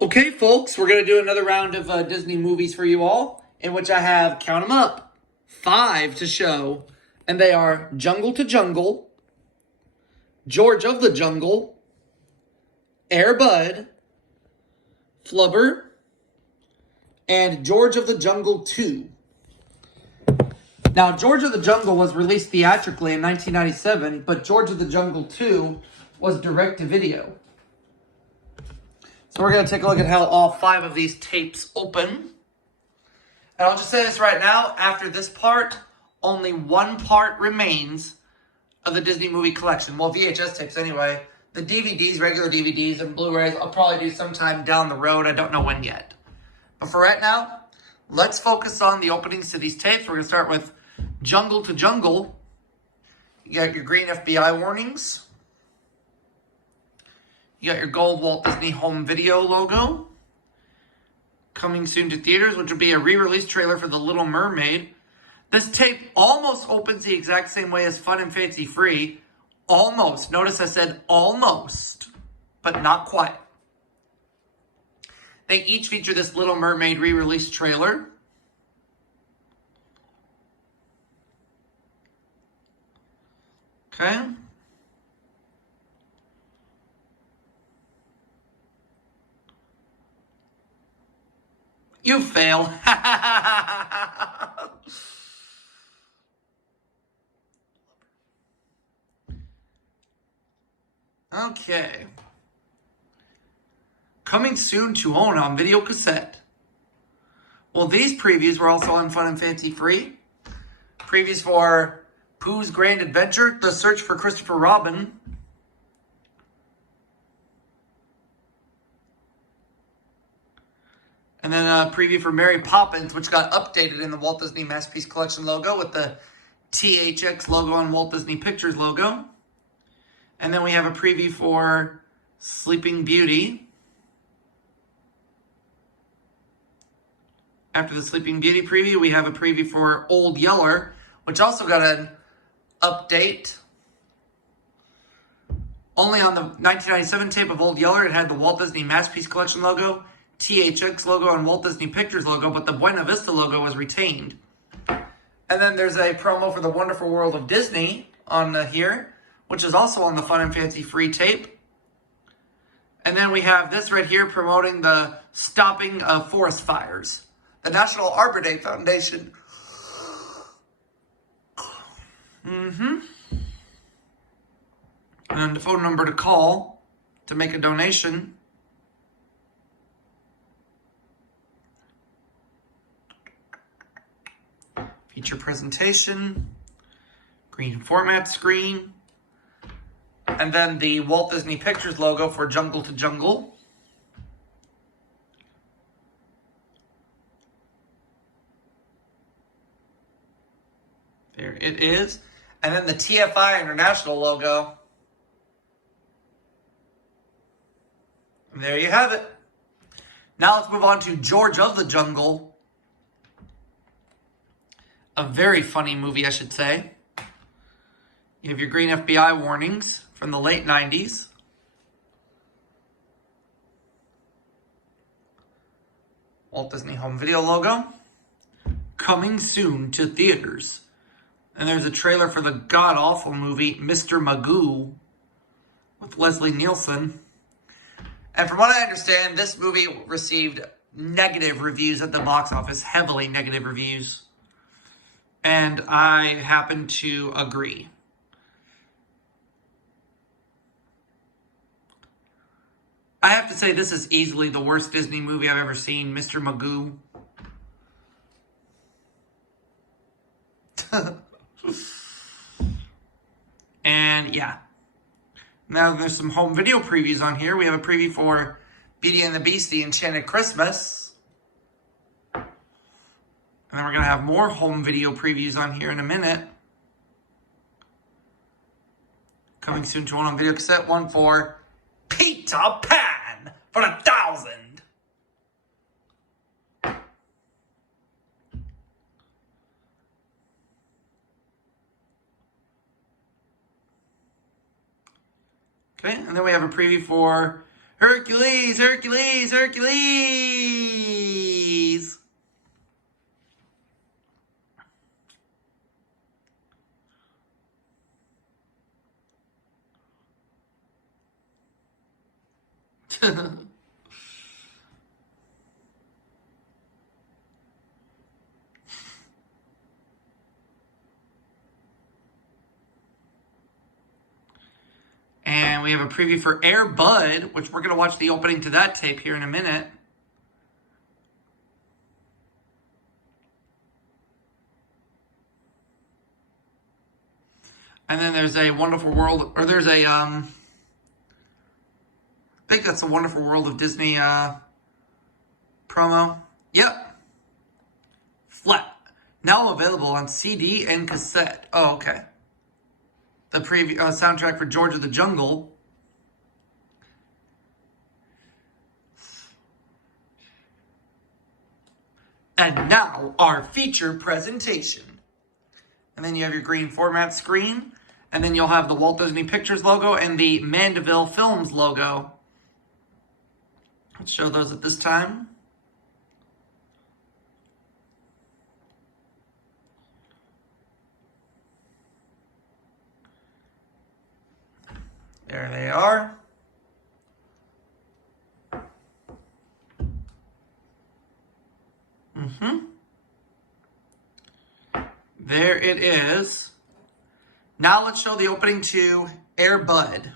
Okay, folks, we're going to do another round of Disney movies for you all, in which I have, count them up, 5 to show. And they are Jungle to Jungle, George of the Jungle, Air Bud, Flubber, and George of the Jungle 2. Now, George of the Jungle was released theatrically in 1997, but George of the Jungle 2 was direct-to-video. So we're going to take a look at how all 5 of these tapes open. And I'll just say this right now, after this part, only one part remains of the Disney movie collection. Well, VHS tapes anyway. The DVDs, regular DVDs, and Blu-rays, I'll probably do sometime down the road. I don't know when yet. But for right now, let's focus on the openings to these tapes. We're going to start with Jungle to Jungle. You got your green FBI warnings. You got your gold Walt Disney Home Video logo. Coming soon to theaters, which will be a re-release trailer for The Little Mermaid. This tape almost opens the exact same way as Fun and Fancy Free. Almost. Notice I said almost, but not quite. They each feature this Little Mermaid re-release trailer. Okay. You fail. Okay. Coming soon to own on video cassette. Well, these previews were also on Fun and Fancy Free. Previews for Pooh's Grand Adventure, The Search for Christopher Robin. And then a preview for Mary Poppins, which got updated in the Walt Disney Masterpiece Collection logo with the THX logo on Walt Disney Pictures logo. And then we have a preview for Sleeping Beauty. After the Sleeping Beauty preview, we have a preview for Old Yeller, which also got an update. Only on the 1997 tape of Old Yeller, it had the Walt Disney Masterpiece Collection logo, THX logo, and Walt Disney Pictures logo, but the Buena Vista logo was retained. And then there's a promo for The Wonderful World of Disney on here, which is also on the Fun and Fancy Free tape. And then we have this right here promoting the stopping of forest fires. The National Arbor Day Foundation. And then the phone number to call to make a donation. Feature presentation. Green format screen. And then the Walt Disney Pictures logo for Jungle to Jungle. There it is. And then the TFI International logo. And there you have it. Now let's move on to George of the Jungle. A very funny movie, I should say. You have your green FBI warnings from the late 90s. Walt Disney Home Video logo. Coming soon to theaters. And there's a trailer for the god-awful movie Mr. Magoo with Leslie Nielsen. And from what I understand, this movie received negative reviews at the box office, heavily negative reviews. And I happen to agree. I have to say this is easily the worst Disney movie I've ever seen, Mr. Magoo. And yeah. Now there's some home video previews on here. We have a preview for Beauty and the Beast, The Enchanted Christmas. And then we're going to have more home video previews on here in a minute. Coming soon to one on video cassette. One for Peter Pan for 1,000. Okay, and then we have a preview for Hercules, Hercules, Hercules. And we have a preview for Air Bud, which we're going to watch the opening to that tape here in a minute. And then there's a Wonderful World, or there's a, I think that's a Wonderful World of Disney promo. Yep. Flat. Now available on CD and cassette. Oh, okay. The preview soundtrack for George of the Jungle. And now our feature presentation. And then you have your green format screen. And then you'll have the Walt Disney Pictures logo and the Mandeville Films logo. Let's show those at this time. There they are. There it is. Now let's show the opening to Air Bud.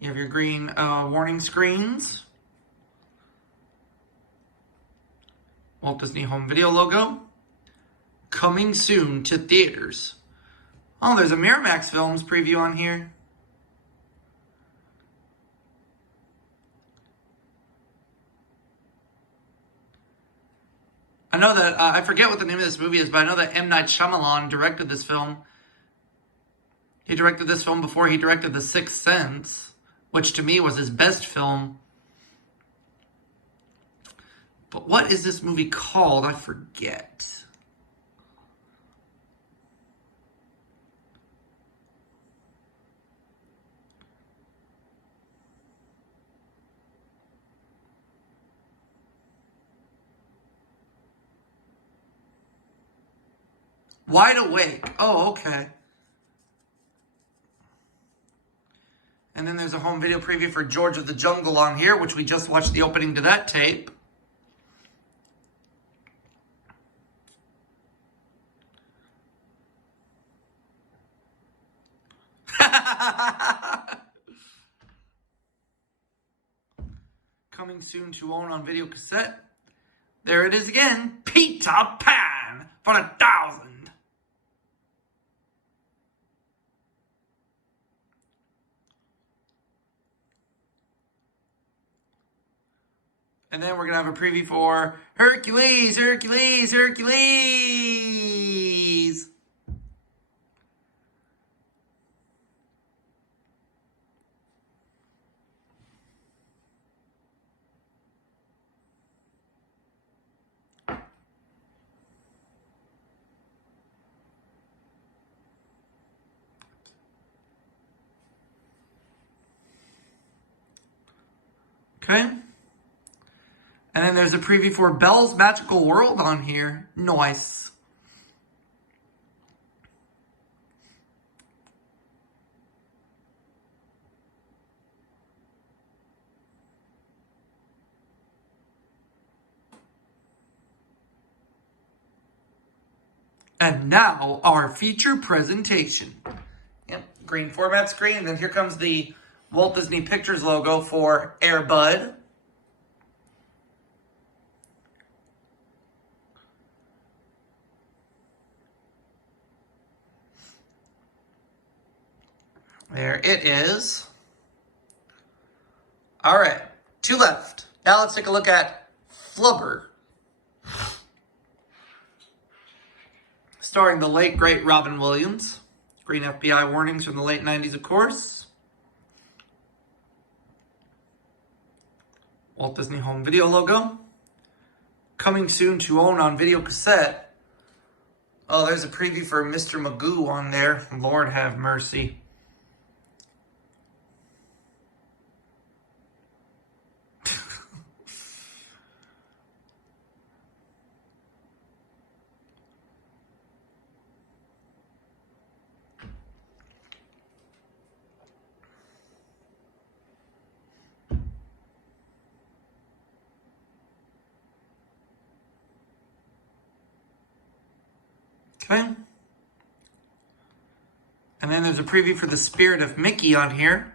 You have your green warning screens. Walt Disney Home Video logo. Coming soon to theaters. Oh, there's a Miramax Films preview on here. I know that, I forget what the name of this movie is, but I know that M. Night Shyamalan directed this film. He directed this film before he directed The Sixth Sense, which to me was his best film. But what is this movie called? I forget. Wide Awake. Oh, okay. And then there's a home video preview for George of the Jungle on here, which we just watched the opening to that tape. Coming soon to own on video cassette. There it is again. Peter Pan for 1,000. And then we're going to have a preview for Hercules, Hercules, Hercules. Okay. And then there's a preview for Belle's Magical World on here. Nice. And now our feature presentation. Yep, green format screen. And then here comes the Walt Disney Pictures logo for Air Bud. There it is. All right, two left. Now let's take a look at Flubber. Starring the late, great Robin Williams. Green FBI warnings from the late 90s, of course. Walt Disney Home Video logo. Coming soon to own on video cassette. Oh, there's a preview for Mr. Magoo on there. Lord have mercy. Okay. And then there's a preview for the Spirit of Mickey on here.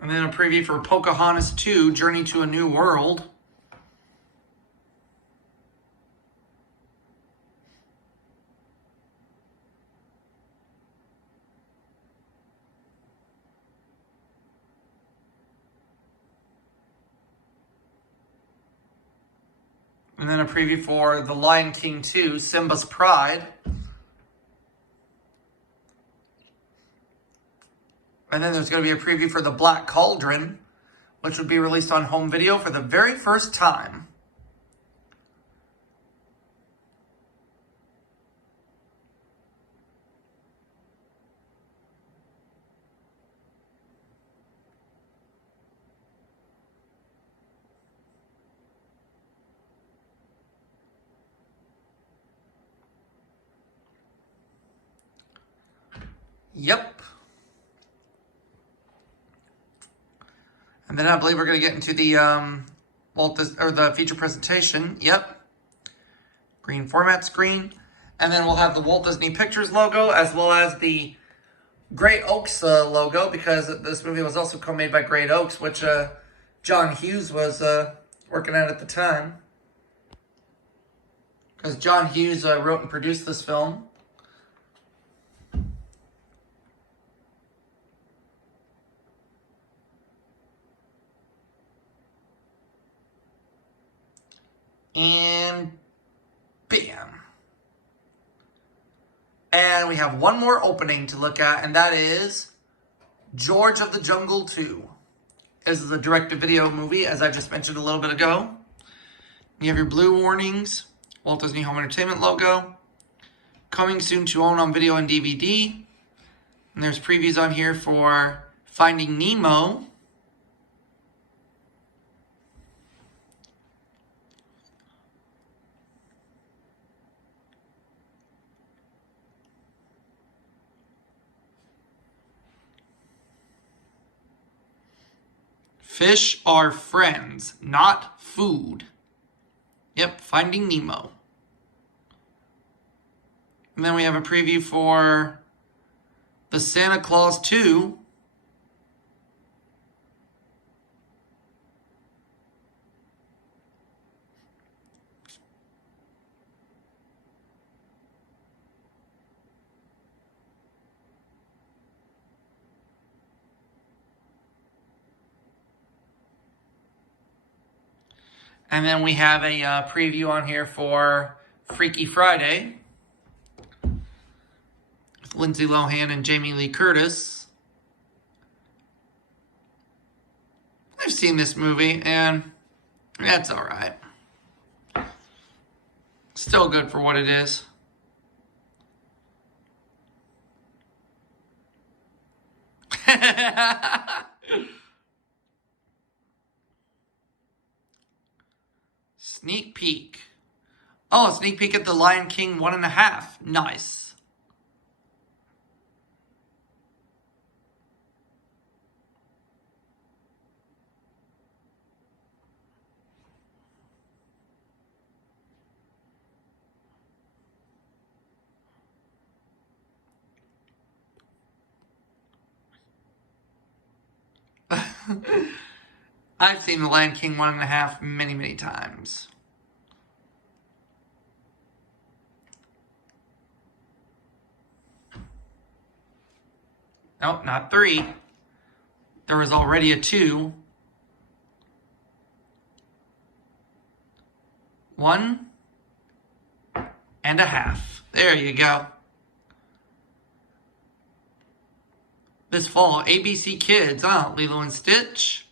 And then a preview for Pocahontas 2, Journey to a New World. And then a preview for The Lion King 2, Simba's Pride. And then there's going to be a preview for The Black Cauldron, which would be released on home video for the very first time. Yep. And then I believe we're going to get into the the feature presentation. Yep. Green format screen. And then we'll have the Walt Disney Pictures logo as well as the Great Oaks logo, because this movie was also co-made by Great Oaks, which John Hughes was working at the time. Because John Hughes wrote and produced this film. And bam. And we have one more opening to look at, and that is George of the Jungle 2. This is a direct-to-video movie, as I just mentioned a little bit ago. You have your blue warnings, Walt Disney Home Entertainment logo, coming soon to own on video and DVD. And there's previews on here for Finding Nemo. Fish are friends, not food. Yep, Finding Nemo. And then we have a preview for the Santa Claus 2. And then we have a preview on here for Freaky Friday with Lindsay Lohan and Jamie Lee Curtis. I've seen this movie, and that's all right. Still good for what it is. Sneak peek. Oh, a sneak peek at The Lion King 1.5. Nice. I've seen The Lion King 1.5 many, many times. Nope, not 3. There was already a 2. 1.5. There you go. This fall, ABC Kids, Lilo and Stitch.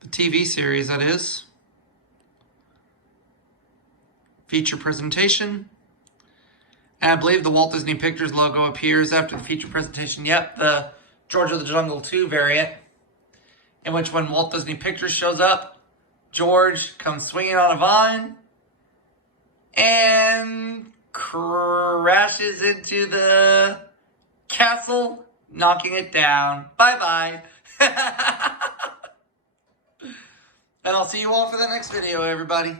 The TV series, that is. Feature presentation. And I believe the Walt Disney Pictures logo appears after the feature presentation. Yep, the George of the Jungle 2 variant. In which when Walt Disney Pictures shows up, George comes swinging on a vine and crashes into the castle, knocking it down. Bye-bye. And I'll see you all for the next video, everybody.